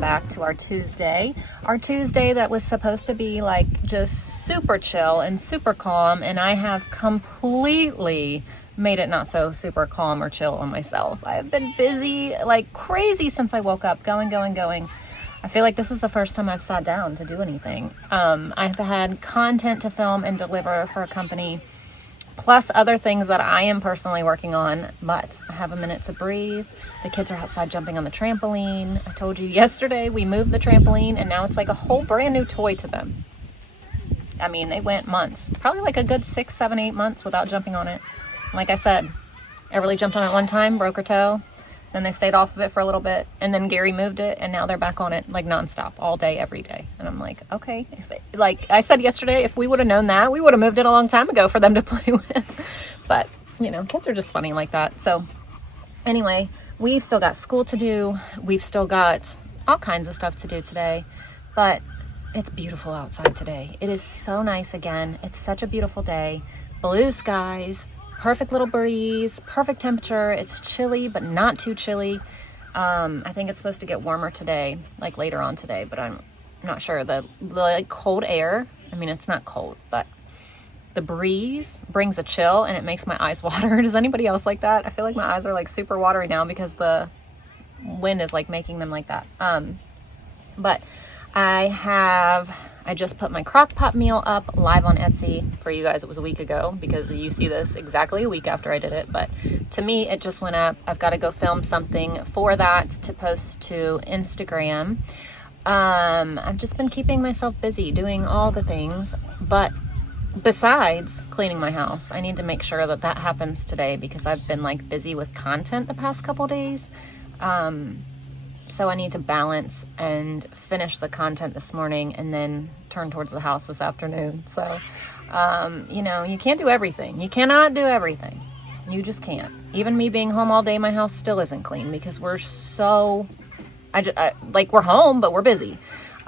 welcome back to our Tuesday. Our Tuesday that was supposed to be like just super chill and super calm, and I have completely made it not so super calm or chill on myself. I've been busy like crazy since I woke up, going. I feel like this is the first time I've sat down to do anything. I've had content to film and deliver for a company, plus other things that I am personally working on, but I have a minute to breathe. The kids are outside jumping on the trampoline. I told you yesterday we moved the trampoline and now it's like a whole brand new toy to them. I mean, they went months, probably like a good 6, 7, 8 months without jumping on it. Like I said, Everly jumped on it one time, broke her toe. Then they stayed off of it for a little bit, and then Gary moved it, and now they're back on it like nonstop, all day, every day. And I'm like, okay, like I said yesterday, if we would have known that, we would have moved it a long time ago for them to play with. But, you know, kids are just funny like that. So anyway, we've still got school to do. We've still got all kinds of stuff to do today, but it's beautiful outside today. It is so nice again. It's such a beautiful day. Blue skies. Perfect little breeze, perfect temperature. It's chilly, but not too chilly. I think it's supposed to get warmer today, like later on today, but I'm not sure. The like cold air, I mean, it's not cold, but the breeze brings a chill and it makes my eyes water. Does anybody else like that? I feel like my eyes are like super watery now because the wind is like making them like that. But I just put my crockpot meal up live on Etsy. For you guys, it was a week ago because you see this exactly a week after I did it. But to me, it just went up. I've got to go film something for that to post to Instagram. I've just been keeping myself busy doing all the things. But besides cleaning my house, I need to make sure that happens today because I've been like busy with content the past couple days. So I need to balance and finish the content this morning and then turn towards the house this afternoon. So, you know, you can't do everything. You cannot do everything. You just can't. Even me being home all day, my house still isn't clean because we're so, like we're home, but we're busy.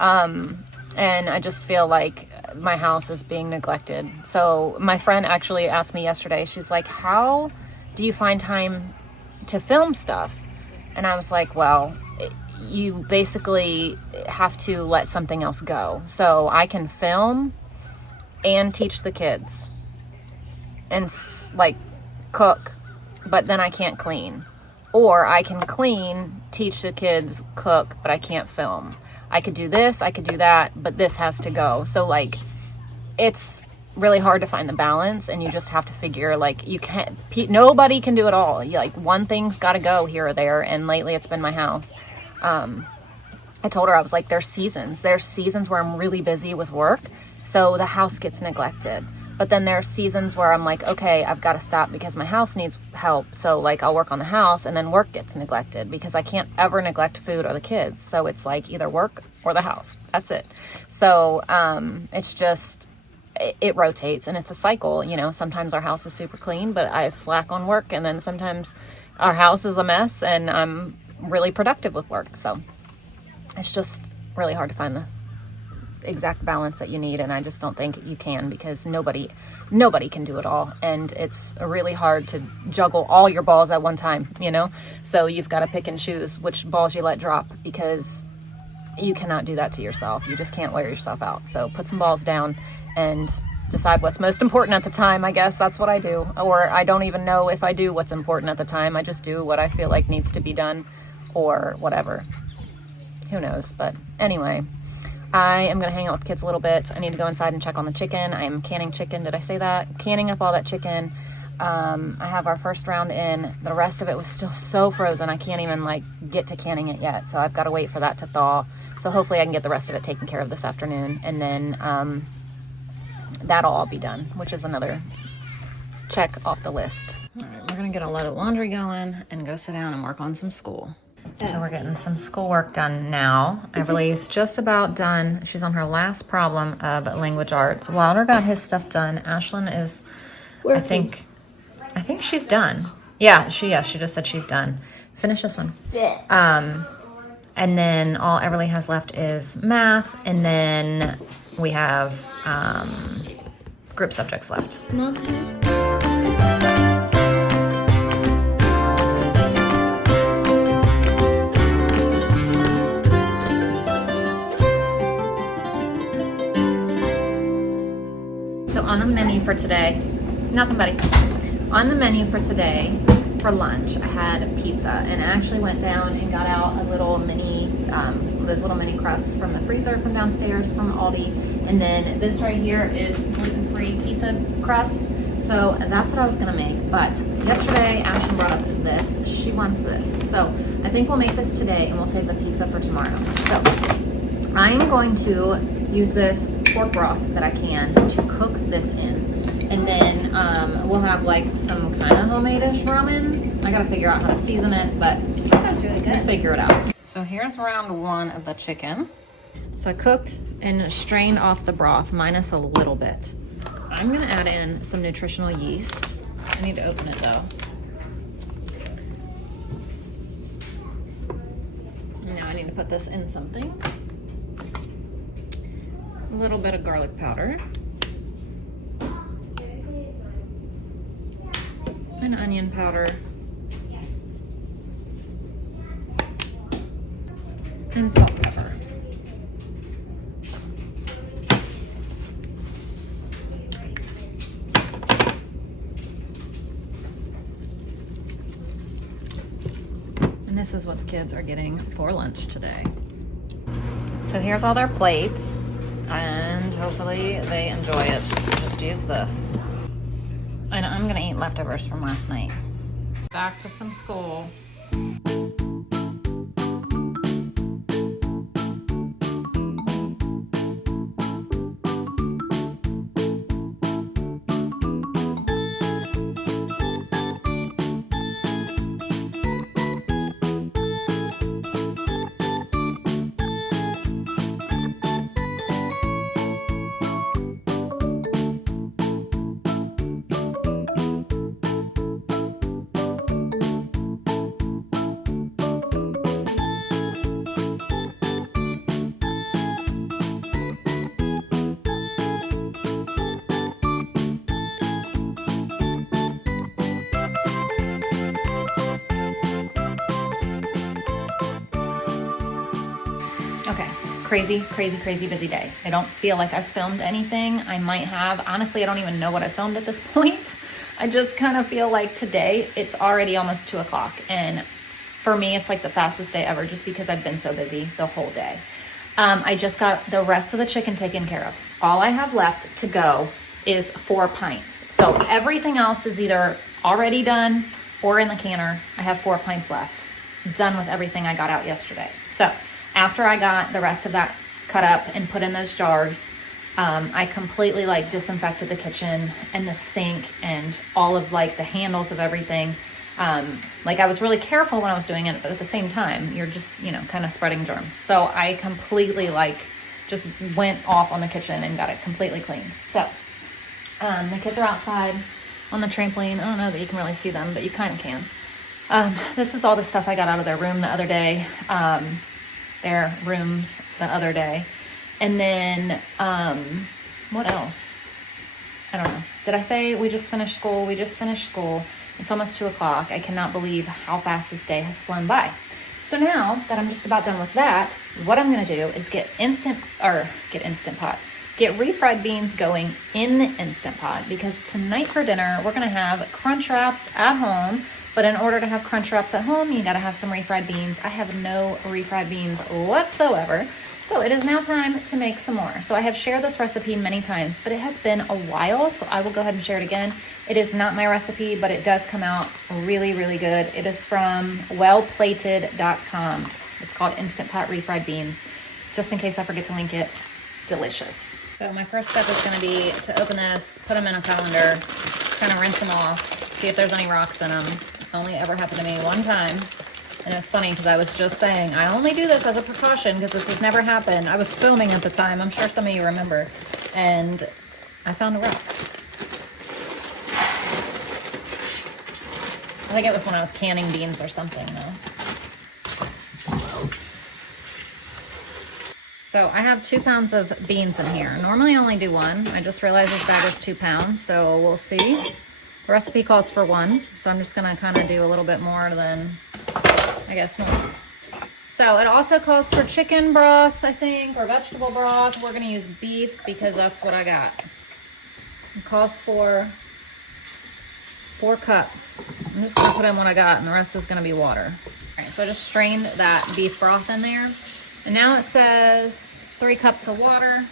And I just feel like my house is being neglected. So my friend actually asked me yesterday, she's like, how do you find time to film stuff? And I was like, well, you basically have to let something else go. So I can film and teach the kids and like cook, but then I can't clean. Or I can clean, teach the kids, cook, but I can't film. I could do this, I could do that, but this has to go. So like, it's really hard to find the balance, and you just have to figure like you can't, nobody can do it all. Like one thing's got to go here or there, and lately it's been my house. I told her, I was like, there's seasons where I'm really busy with work, so the house gets neglected. But then there's seasons where I'm like, okay, I've got to stop because my house needs help. So like I'll work on the house, and then work gets neglected because I can't ever neglect food or the kids. So it's like either work or the house. That's it. So, it's just, it rotates and it's a cycle. You know, sometimes our house is super clean, but I slack on work, and then sometimes our house is a mess and I'm really productive with work. So it's just really hard to find the exact balance that you need, and I just don't think you can because nobody can do it all, and it's really hard to juggle all your balls at one time, you know. So you've got to pick and choose which balls you let drop because you cannot do that to yourself. You just can't wear yourself out. So put some balls down and decide what's most important at the time. I guess that's what I do. Or I don't even know if I do what's important at the time. I just do what I feel like needs to be done or whatever. Who knows? But anyway, I am going to hang out with the kids a little bit. I need to go inside and check on the chicken. I am canning chicken. Did I say that? Canning up all that chicken. I have our first round in. The rest of it was still so frozen. I can't even like get to canning it yet. So I've got to wait for that to thaw. So hopefully I can get the rest of it taken care of this afternoon. And then that'll all be done, which is another check off the list. All right, we're going to get a load of laundry going and go sit down and work on some school. So we're getting some schoolwork done now. Everly's just about done. She's on her last problem of language arts. Wilder got his stuff done. Ashlyn is, working. I think she's done. Yeah, she just said she's done. Finish this one. Yeah. And then all Everly has left is math, and then we have group subjects left. So on the menu for today, nothing buddy. On the menu for today, for lunch, I had pizza, and I actually went down and got out a little mini, those little mini crusts from the freezer from downstairs from Aldi. And then this right here is gluten-free pizza crust. So that's what I was gonna make. But yesterday, Ashton brought up this. She wants this. So I think we'll make this today and we'll save the pizza for tomorrow. So I'm going to use this pork broth that I canned to cook this in. And then we'll have like some kind of homemade-ish ramen. I gotta figure out how to season it, but That's really good. we'll figure it out. So here's round one of the chicken. So I cooked and strained off the broth, minus a little bit. I'm gonna add in some nutritional yeast. I need to open it though. Now I need to put this in something. A little bit of garlic powder. And onion powder. And salt, pepper. And this is what the kids are getting for lunch today. So here's all their plates, and hopefully they enjoy it. Just use this. And I'm gonna eat leftovers from last night. Back to some school. Okay, crazy busy day. I don't feel like I've filmed anything. I might have. Honestly, I don't even know what I filmed at this point. I just kind of feel like today, it's already almost 2 o'clock. And for me, it's like the fastest day ever just because I've been so busy the whole day. I just got the rest of the chicken taken care of. All I have left to go is 4 pints. So everything else is either already done or in the canner. I have 4 pints left. Done with everything I got out yesterday. So after I got the rest of that cut up and put in those jars, I completely like disinfected the kitchen and the sink and all of like the handles of everything. Like I was really careful when I was doing it, but at the same time, you're just, you know, kind of spreading germs. So I completely like just went off on the kitchen and got it completely cleaned. So the kids are outside on the trampoline. I don't know that you can really see them, but you kind of can. This is all the stuff I got out of their room the other day. Their rooms the other day. And then, what else? I don't know. Did I say we just finished school? We just finished school. It's almost 2 o'clock. I cannot believe how fast this day has flown by. So now that I'm just about done with that, what I'm gonna do is get refried beans going in the Instant Pot, because tonight for dinner, we're gonna have Crunchwraps at home. But in order to have Crunchwraps at home, you gotta have some refried beans. I have no refried beans whatsoever. So it is now time to make some more. So I have shared this recipe many times, but it has been a while, so I will go ahead and share it again. It is not my recipe, but it does come out really, really good. It is from wellplated.com. It's called Instant Pot Refried Beans. Just in case I forget to link it, delicious. So my first step is gonna be to open this, put them in a colander, kind of rinse them off, see if there's any rocks in them. Only ever happened to me one time. And it's funny because I was just saying, I only do this as a precaution because this has never happened. I was filming at the time. I'm sure some of you remember. And I found a rock. I think it was when I was canning beans or something though. So I have 2 pounds of beans in here. Normally I only do 1. I just realized this bag was 2 pounds, so we'll see. The recipe calls for 1, so I'm just gonna kind of do a little bit more than, I guess, normal. So it also calls for chicken broth, I think, or vegetable broth. We're gonna use beef because that's what I got. It calls for 4 cups. I'm just gonna put in what I got, and the rest is gonna be water. All right, so I just strained that beef broth in there. And now it says 3 cups of water.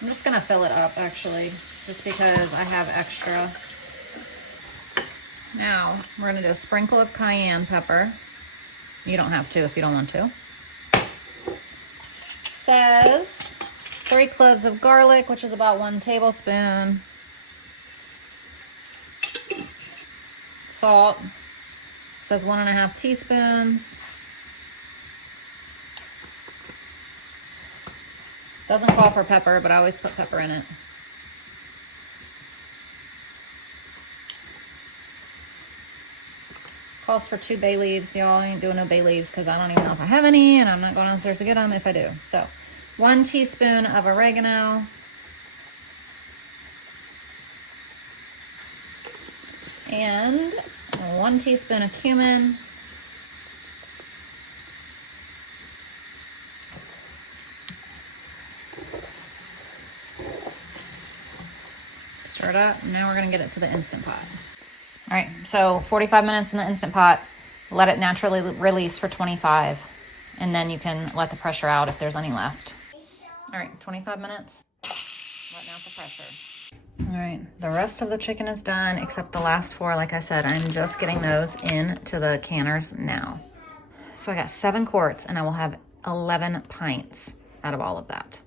I'm just gonna fill it up actually, just because I have extra. Now, we're gonna do a sprinkle of cayenne pepper. You don't have to if you don't want to. Says 3 cloves of garlic, which is about 1 tablespoon. Salt. Says 1.5 teaspoons. Doesn't call for pepper, but I always put pepper in it. Calls for 2 bay leaves. Y'all ain't doing no bay leaves because I don't even know if I have any, and I'm not going downstairs to get them if I do. So 1 teaspoon of oregano. And 1 teaspoon of cumin. Stir it up. Now we're going to get it to the Instant Pot. All right, so 45 minutes in the Instant Pot. Let it naturally release for 25. And then you can let the pressure out if there's any left. All right, 25 minutes. Letting out the pressure. All right, the rest of the chicken is done except the last 4. Like I said, I'm just getting those into the canners now. So I got 7 quarts and I will have 11 pints out of all of that.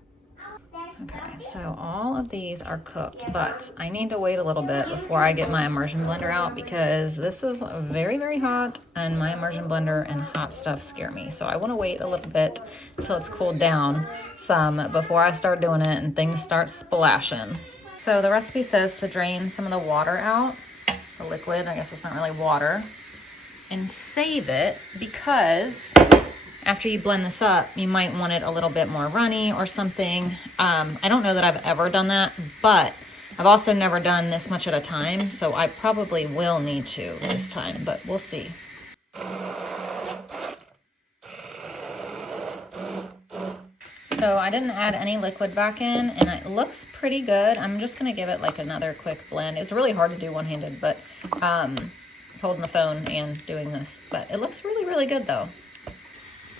Okay, so all of these are cooked, but I need to wait a little bit before I get my immersion blender out because this is very, very hot and my immersion blender and hot stuff scare me. So I want to wait a little bit until it's cooled down some before I start doing it and things start splashing. So the recipe says to drain some of the water out, the liquid, I guess it's not really water, and save it because after you blend this up, you might want it a little bit more runny or something. I don't know that I've ever done that, but I've also never done this much at a time, so I probably will need to this time, but we'll see. So I didn't add any liquid back in, and it looks pretty good. I'm just gonna give it like another quick blend. It's really hard to do one-handed, but holding the phone and doing this, but it looks really, really good though.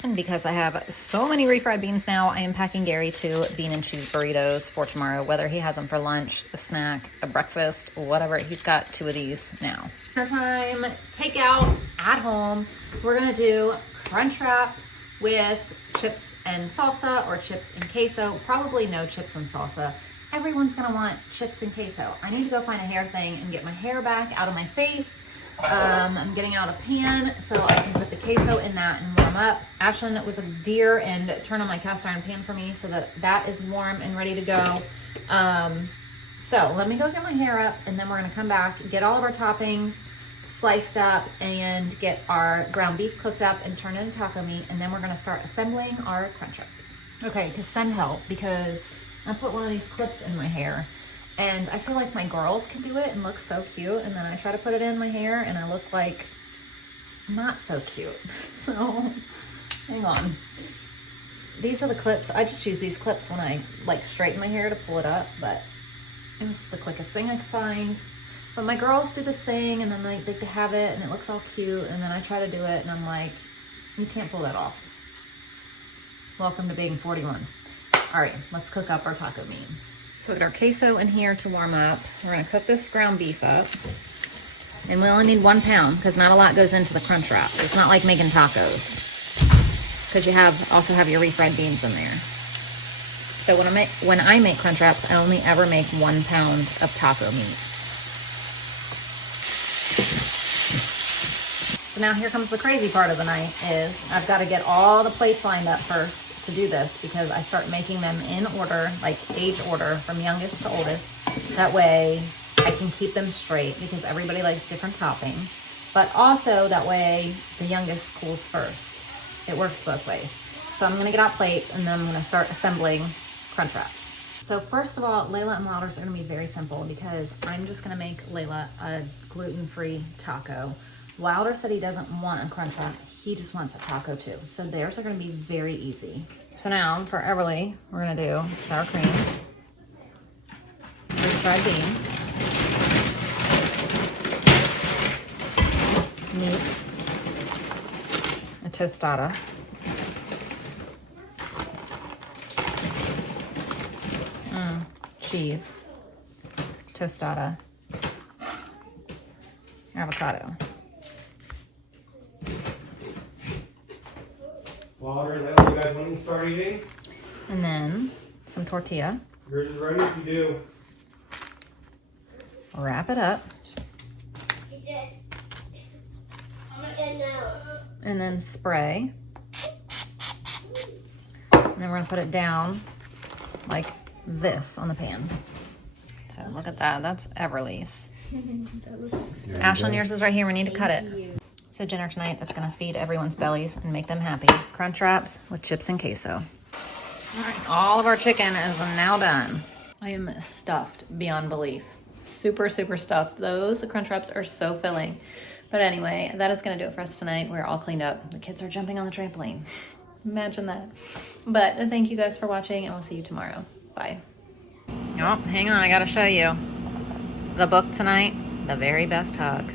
And because I have so many refried beans now, I am packing Gary 2 bean and cheese burritos for tomorrow, whether he has them for lunch, a snack, a breakfast, whatever. He's got 2 of these now. Dinner time, takeout, at home. We're gonna do Crunchwraps with chips and salsa or chips and queso. Probably no chips and salsa. Everyone's gonna want chips and queso. I need to go find a hair thing and get my hair back out of my face. I'm getting out a pan so I can put the queso in that and warm up. Ashlyn was a dear and turned on my cast iron pan for me so that is warm and ready to go. So let me go get my hair up and then we're gonna come back, get all of our toppings sliced up and get our ground beef cooked up and turn it into taco meat, and then we're gonna start assembling our Crunchwraps. Okay, to send help because I put one of these clips in my hair. And I feel like my girls can do it and look so cute. And then I try to put it in my hair and I look like not so cute. So, hang on. These are the clips. I just use these clips when I like straighten my hair to pull it up. But it was the quickest thing I could find. But my girls do this thing and then they have it and it looks all cute. And then I try to do it and I'm like, you can't pull that off. Welcome to being 41. All right, let's cook up our taco meat. So get our queso in here to warm up. We're gonna cook this ground beef up. And we only need 1 pound because not a lot goes into the Crunchwrap. It's not like making tacos because you also have your refried beans in there. So when I make Crunchwraps, I only ever make 1 pound of taco meat. So now here comes the crazy part of the night is I've got to get all the plates lined up first to do this because I start making them in order, like age order from youngest to oldest. That way I can keep them straight because everybody likes different toppings. But also that way the youngest cools first. It works both ways. So I'm gonna get out plates and then I'm gonna start assembling Crunchwraps. So first of all, Layla and Wilder's are gonna be very simple because I'm just gonna make Layla a gluten-free taco. Wilder said he doesn't want a Crunchwrap. He just wants a taco too. So theirs are gonna be very easy. So now for Everly, we're gonna do sour cream. refried beans, meat, a tostada, cheese, tostada, avocado. Water, is that what you guys want to start eating? And then some tortilla. Yours is ready if you do. Wrap it up. And then spray. And then we're gonna put it down like this on the pan. So look at that, that's Everly's. That looks Ashlyn, yours is right here, we need to cut it. So dinner tonight, that's gonna feed everyone's bellies and make them happy. Crunchwraps with chips and queso. All right, all of our chicken is now done. I am stuffed beyond belief. Super, super stuffed. Those Crunchwraps are so filling. But anyway, that is gonna do it for us tonight. We're all cleaned up. The kids are jumping on the trampoline. Imagine that. But thank you guys for watching, and we'll see you tomorrow. Bye. Oh, hang on, I gotta show you. The book tonight, The Very Best Hug.